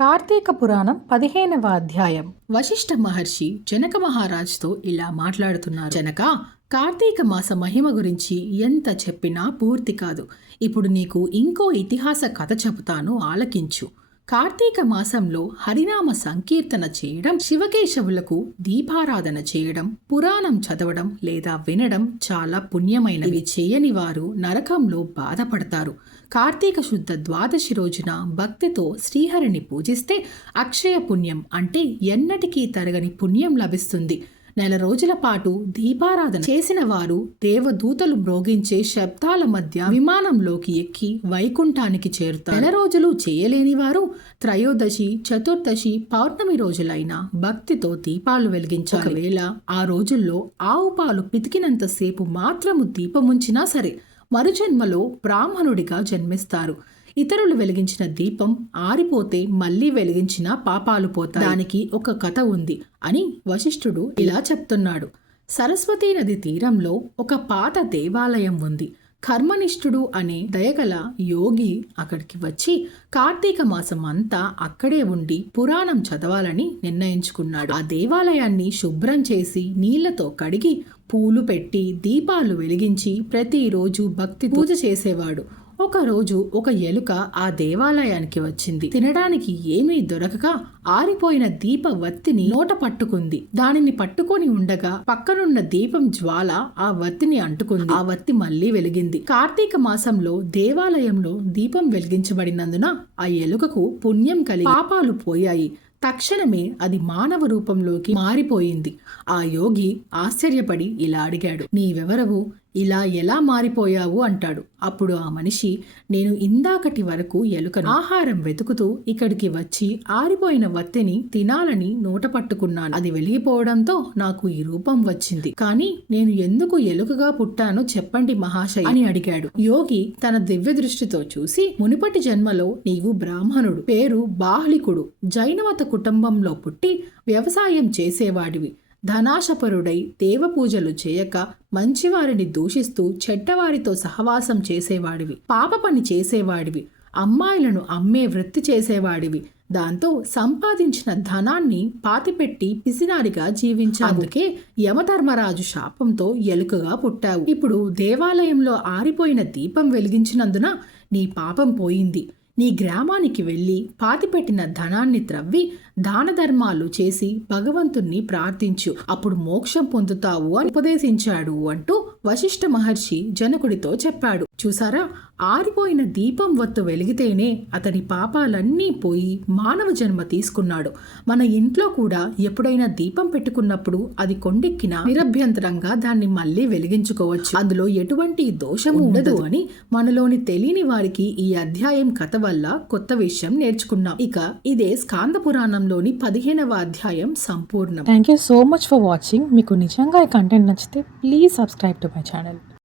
కార్తీక పురాణం 15వ అధ్యాయం. వశిష్ఠ మహర్షి జనక మహారాజుతో ఇలా మాట్లాడుతున్నారు. జనక, కార్తీక మాస మహిమ గురించి ఎంత చెప్పినా పూర్తి కాదు. ఇప్పుడు నీకు ఇంకో ఇతిహాస కథ చెబుతాను, ఆలకించు. కార్తీక మాసంలో హరినామ సంకీర్తన చేయడం, శివకేశవులకు దీపారాధన చేయడం, పురాణం చదవడం లేదా వినడం చాలా పుణ్యమైనవి. చేయని వారు నరకంలో బాధపడతారు. కార్తీక శుద్ధ ద్వాదశి రోజున భక్తితో శ్రీహరిని పూజిస్తే అక్షయ పుణ్యం అంటే ఎన్నటికీ తరగని పుణ్యం లభిస్తుంది. నెల రోజుల పాటు దీపారాధన చేసిన వారు దేవదూతలు మ్రోగించే శబ్దాల మధ్య విమానంలోకి ఎక్కి వైకుంఠానికి చేరుతారు. నెల రోజులు చేయలేని వారు త్రయోదశి, చతుర్దశి, పౌర్ణమి రోజులైన భక్తితో దీపాలు వెలిగించాలి. ఒకవేళ ఆ రోజుల్లో ఆవు పాలు పితికినంతసేపు మాత్రము దీపముంచినా సరే మరుజన్మలో బ్రాహ్మణుడిగా జన్మిస్తారు. ఇతరులు వెలిగించిన దీపం ఆరిపోతే మళ్లీ వెలిగించిన పాపాలు పోతాయి. దానికి ఒక కథ ఉంది అని వశిష్ఠుడు ఇలా చెప్తున్నాడు. సరస్వతీ నది తీరంలో ఒక పాత దేవాలయం ఉంది. కర్మనిష్ఠుడు అనే దయగల యోగి అక్కడికి వచ్చి కార్తీక మాసం అంతా అక్కడే ఉండి పురాణం చదవాలని నిర్ణయించుకున్నాడు. ఆ దేవాలయాన్ని శుభ్రం చేసి నీళ్లతో కడిగి పూలు పెట్టి దీపాలు వెలిగించి ప్రతిరోజు భక్తి పూజ చేసేవాడు. ఒకరోజు ఒక ఎలుక ఆ దేవాలయానికి వచ్చింది. తినడానికి ఏమీ దొరకక ఆరిపోయిన దీప వత్తిని నోట పట్టుకుంది. దానిని పట్టుకొని ఉండగా పక్కనున్న దీపం జ్వాల ఆ వత్తిని అంటుకుంది. ఆ వత్తి మళ్లీ వెలిగింది. కార్తీక మాసంలో దేవాలయంలో దీపం వెలిగించబడినందున ఆ ఎలుకకు పుణ్యం కలిగి పాపాలు పోయాయి. తక్షణమే అది మానవ రూపంలోకి మారిపోయింది. ఆ యోగి ఆశ్చర్యపడి ఇలా అడిగాడు, నీవెవరవు, ఇలా ఎలా మారిపోయావు అంటాడు. అప్పుడు ఆ మనిషి, నేను ఇందాకటి వరకు ఎలుకను ఆహారం వెతుకుతూ ఇక్కడికి వచ్చి ఆరిపోయిన వత్తెని తినాలని నోట పట్టుకున్నాను. అది వెలిగిపోవడంతో నాకు ఈ రూపం వచ్చింది. కానీ నేను ఎందుకు ఎలుకగా పుట్టానో చెప్పండి మహాశయ అని అడిగాడు. యోగి తన దివ్య దృష్టితో చూసి, మునుపటి జన్మలో నీవు బ్రాహ్మణుడు, పేరు బాహ్లికుడు, జైనమత కుటుంబంలో పుట్టి వ్యవసాయం చేసేవాడివి. ధనాశపరుడై దేవపూజలు చేయక మంచివారిని దూషిస్తూ చెడ్డవారితో సహవాసం చేసేవాడివి. పాప పని చేసేవాడివి. అమ్మాయిలను అమ్మే వృత్తి చేసేవాడివి. దాంతో సంపాదించిన ధనాన్ని పాతిపెట్టి పిసినారిగా జీవించావు. అందుకే యమధర్మరాజు శాపంతో ఎలుకగా పుట్టావు. ఇప్పుడు దేవాలయంలో ఆరిపోయిన దీపం వెలిగించినందున నీ పాపం పోయింది. నీ గ్రామానికి వెళ్ళి పాతిపెట్టిన ధనాన్ని త్రవ్వి దాన ధర్మాలు చేసి భగవంతుణ్ణి ప్రార్థించు, అప్పుడు మోక్షం పొందుతావు అని ఉపదేశించాడు అంటూ వశిష్ఠ మహర్షి జనకుడితో చెప్పాడు. చూసారా, ఆరిపోయిన దీపం వత్తు వెలిగితేనే అతని పాపాలన్నీ పోయి మానవ జన్మ తీసుకున్నాడు. మన ఇంట్లో కూడా ఎప్పుడైనా దీపం పెట్టుకున్నప్పుడు అది కొండెక్కినా నిరభ్యంతరంగా దాన్ని మళ్ళీ వెలిగించుకోవచ్చు. అందులో ఎటువంటి దోషము ఉండదు అని మనలోని తెలియని వారికి ఈ అధ్యాయం కథ వల్ల కొత్త విషయం నేర్చుకున్నాం. ఇక ఇదే స్కాంద పురాణంలోని 15వ అధ్యాయం సంపూర్ణం. Thank you so much for watching. మీకు నిజంగా ఈ కంటెంట్ నచ్చితే please subscribe to my channel.